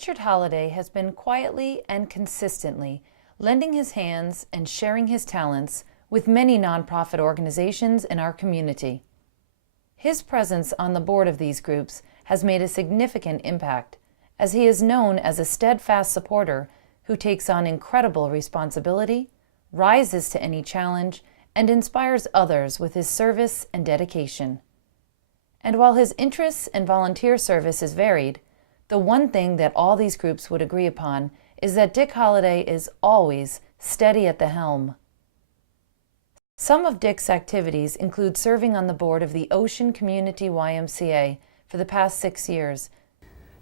Richard Holliday has been quietly and consistently lending his hands and sharing his talents with many nonprofit organizations in our community. His presence on the board of these groups has made a significant impact, as he is known as a steadfast supporter who takes on incredible responsibility, rises to any challenge, and inspires others with his service and dedication. And while his interests and volunteer service is varied, the one thing that all these groups would agree upon is that Dick Holliday is always steady at the helm. Some of Dick's activities include serving on the board of the Ocean Community YMCA for the past 6 years.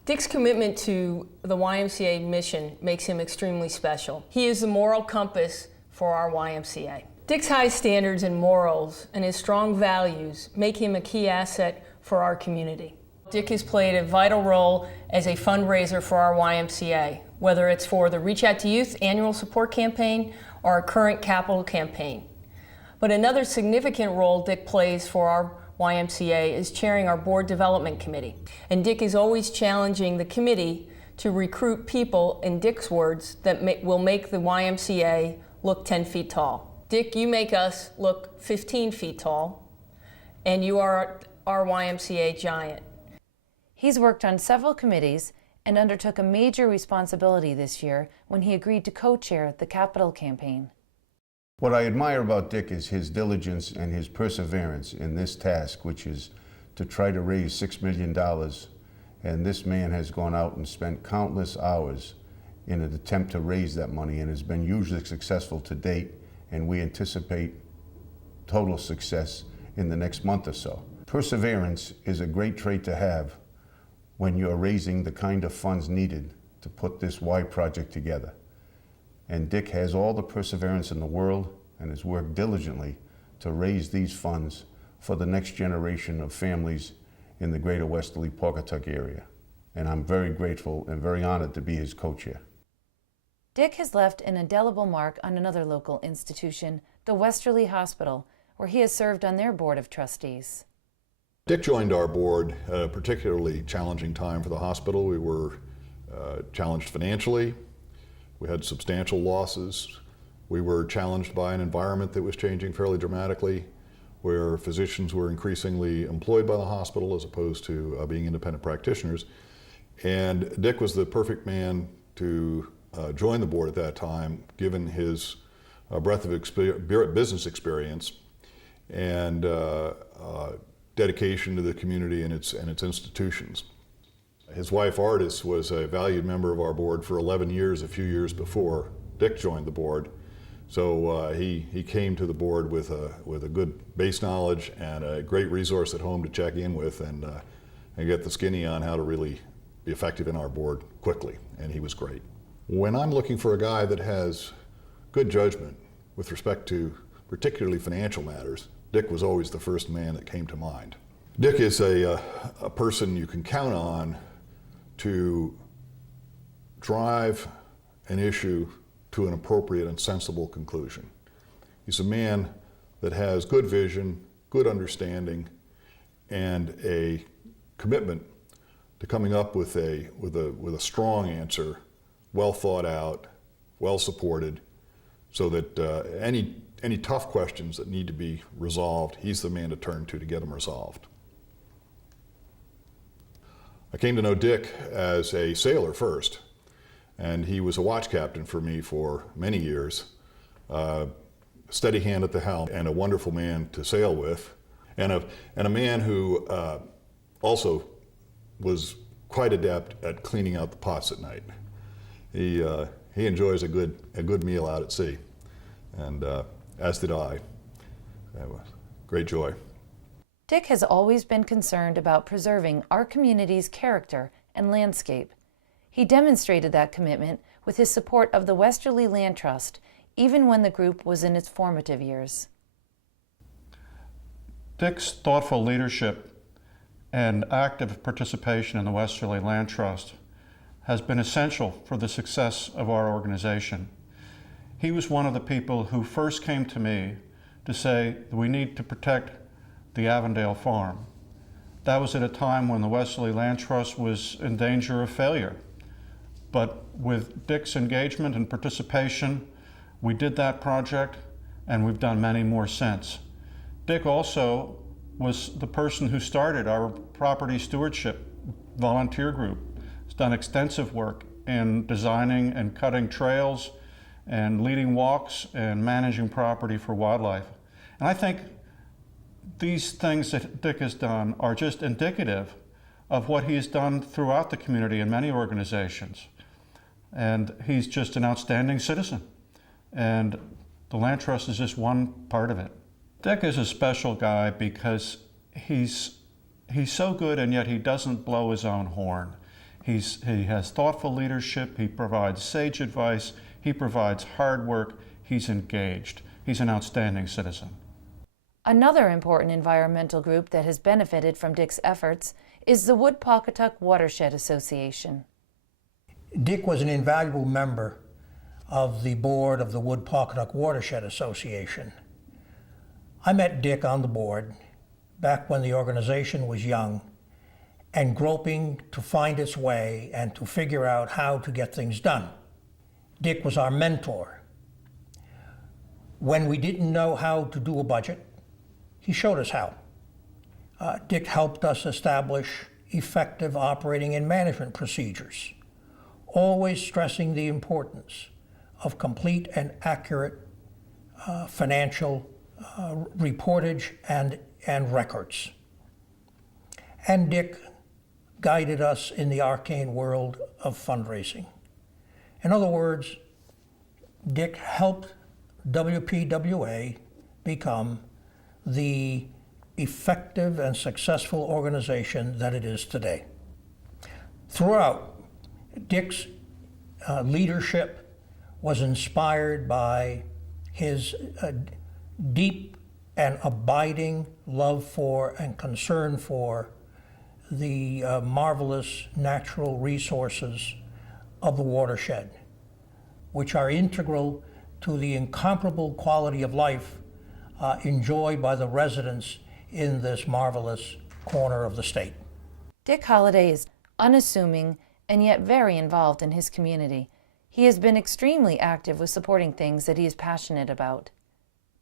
Dick's commitment to the YMCA mission makes him extremely special. He is the moral compass for our YMCA. Dick's high standards and morals and his strong values make him a key asset for our community. Dick has played a vital role as a fundraiser for our YMCA, whether it's for the Reach Out to Youth annual support campaign or our current capital campaign. But another significant role Dick plays for our YMCA is chairing our board development committee. And Dick is always challenging the committee to recruit people, in Dick's words, that will make the YMCA look 10 feet tall. Dick, you make us look 15 feet tall, and you are our YMCA giant. He's worked on several committees and undertook a major responsibility this year when he agreed to co-chair the capital campaign. What I admire about Dick is his diligence and his perseverance in this task, which is to try to raise $6 million. And this man has gone out and spent countless hours in an attempt to raise that money and has been hugely successful to date. And we anticipate total success in the next month or so. Perseverance is a great trait to have when you're raising the kind of funds needed to put this Y project together. And Dick has all the perseverance in the world and has worked diligently to raise these funds for the next generation of families in the greater Westerly Pawcatuck area. And I'm very grateful and very honored to be his co-chair. Dick has left an indelible mark on another local institution, the Westerly Hospital, where he has served on their board of trustees. Dick joined our board at a particularly challenging time for the hospital. We were challenged financially. We had substantial losses. We were challenged by an environment that was changing fairly dramatically, where physicians were increasingly employed by the hospital as opposed to being independent practitioners. And Dick was the perfect man to join the board at that time, given his breadth of business experience and dedication to the community and its institutions. His wife, Artis, was a valued member of our board for 11 years, a few years before Dick joined the board. So he came to the board with a good base knowledge and a great resource at home to check in with and get the skinny on how to really be effective in our board quickly, and he was great. When I'm looking for a guy that has good judgment with respect to particularly financial matters, Dick was always the first man that came to mind. Dick is a person you can count on to drive an issue to an appropriate and sensible conclusion. He's a man that has good vision, good understanding, and a commitment to coming up with a strong answer, well thought out, well supported, so that any tough questions that need to be resolved, he's the man to turn to get them resolved. I came to know Dick as a sailor first, and he was a watch captain for me for many years. Steady hand at the helm and a wonderful man to sail with, and a man who also was quite adept at cleaning out the pots at night. He enjoys a good meal out at sea, and as did I. That was great joy. Dick has always been concerned about preserving our community's character and landscape. He demonstrated that commitment with his support of the Westerly Land Trust, even when the group was in its formative years. Dick's thoughtful leadership and active participation in the Westerly Land Trust has been essential for the success of our organization. He was one of the people who first came to me to say that we need to protect the Avondale farm. That was at a time when the Westerly Land Trust was in danger of failure. But with Dick's engagement and participation, we did that project, and we've done many more since. Dick also was the person who started our property stewardship volunteer group. He's done extensive work in designing and cutting trails and leading walks and managing property for wildlife. And I think these things that Dick has done are just indicative of what he's done throughout the community in many organizations. And he's just an outstanding citizen. And the Land Trust is just one part of it. Dick is a special guy because he's so good, and yet he doesn't blow his own horn. He has thoughtful leadership, he provides sage advice, he provides hard work, he's engaged. He's an outstanding citizen. Another important environmental group that has benefited from Dick's efforts is the Wood Pawcatuck Watershed Association. Dick was an invaluable member of the board of the Wood Pawcatuck Watershed Association. I met Dick on the board back when the organization was young and groping to find its way and to figure out how to get things done. Dick was our mentor. When we didn't know how to do a budget, he showed us how. Dick helped us establish effective operating and management procedures, always stressing the importance of complete and accurate financial reportage and records. And Dick guided us in the arcane world of fundraising. In other words, Dick helped WPWA become the effective and successful organization that it is today. Throughout, Dick's leadership was inspired by his deep and abiding love for and concern for the marvelous natural resources of the watershed, which are integral to the incomparable quality of life enjoyed by the residents in this marvelous corner of the state. Dick Holliday is unassuming and yet very involved in his community. He has been extremely active with supporting things that he is passionate about.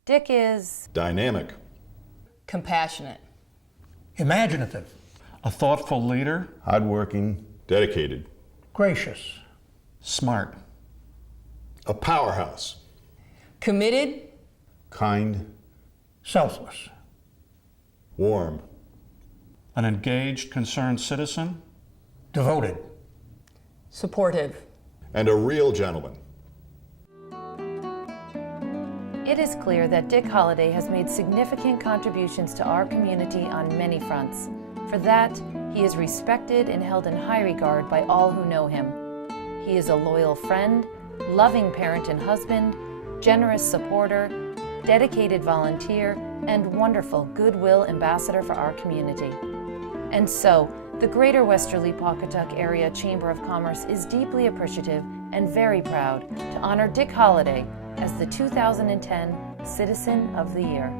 Dick is Dynamic. Compassionate. Imaginative. A thoughtful leader, Hardworking, Dedicated. Gracious. smart, A powerhouse. Committed. kind, Selfless. Warm. an engaged, concerned citizen, Devoted. Supportive. And a real gentleman. It is clear that Dick Holliday has made significant contributions to our community on many fronts. For that, he is respected and held in high regard by all who know him. He is a loyal friend, loving parent and husband, generous supporter, dedicated volunteer, and wonderful goodwill ambassador for our community. And so, the Greater Westerly Pawcatuck Area Chamber of Commerce is deeply appreciative and very proud to honor Dick Holliday as the 2010 Citizen of the Year.